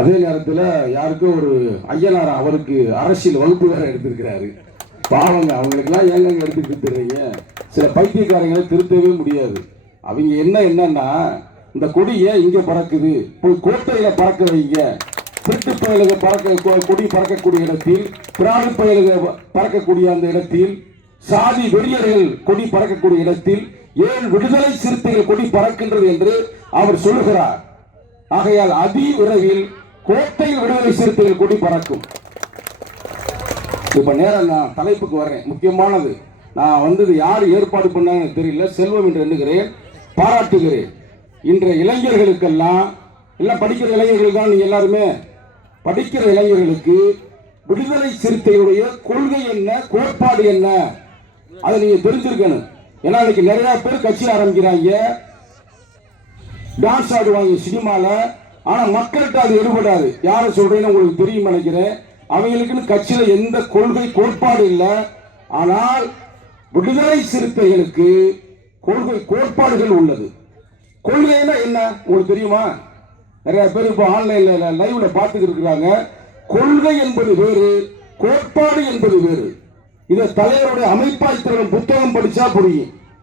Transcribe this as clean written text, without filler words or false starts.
அதே நேரத்தில் யாருக்கும் ஒரு ஐயனார் அவருக்கு அரசியல் வகுப்பு வேற எடுத்திருக்கிறாரு. பாவங்க, அவங்களுக்கெல்லாம் ஏங்க எடுத்துக்கிட்டு தர்றீங்க? சில பைத்தியக்காரங்களை திருத்தவே முடியாது. அவங்க என்னன்னா இந்த கொடி ஏன் இங்கே பறக்குது, போய் கோட்டையில் பறக்க வைங்க. திருட்டு பயலுக கொடி பறக்கக்கூடிய இடத்தில், பிராணி பயலுக பறக்கக்கூடிய அந்த இடத்தில், சாதி வெறியர்கள் கொடி பறக்கக்கூடிய இடத்தில் ஏன் விடுதலை சிறுத்தைகள் கொடி பறக்கின்றது என்று அவர் சொல்லுகிறார். ஆகையால் அதி விரைவில் கோட்டையில் விடுதலை சிறுத்தைகள் கொடி பறக்கும். இப்ப நேரம் நான் தலைப்புக்கு வர்றேன். முக்கியமானது, நான் வந்தது யார் ஏற்பாடு பண்ணாங்கன்னு தெரியல, செல்வம் என்று எண்ணுகிறேன், பாராட்டுகிறேன். இன்றைய இளைஞர்களுக்கெல்லாம், எல்லாம் படிக்கிற இளைஞர்களுக்கு, நீங்க எல்லாருமே படிக்கிற இளைஞர்களுக்கு விடுதலை சிறுத்தைகளுடைய கொள்கை என்ன, கோட்பாடு என்ன, அதை நீங்க தெரிஞ்சிருக்கணும். ஏன்னா இன்னைக்கு நிறைய பேர் கட்சி ஆரம்பிக்கிறாங்க, டான்ஸ் ஆடுவாங்க சினிமால, ஆனா மக்கள்கிட்ட அது எடுபடாது. யாரை சொல்றேன்னு உங்களுக்கு தெரியும் நினைக்கிறேன். அவங்களுக்குன்னு கட்சியில எந்த கொள்கை கோட்பாடு இல்லை. ஆனால் விடுதலை சிறுத்தைகளுக்கு கொள்கை கோட்பாடுகள் உள்ளது. கொள்கைன்னா என்ன உங்களுக்கு தெரியுமா? நிறைய பேர் இப்போ ஆன்லைன்ல லைவ்ல பார்த்துட்டு இருக்கிறாங்க. கொள்கை என்பது வேறு, கோட்பாடு என்பது வேறு. இதை தலைவருடைய அமைப்பாய்த்திறன் புத்தகம் படிச்சா புரியும்.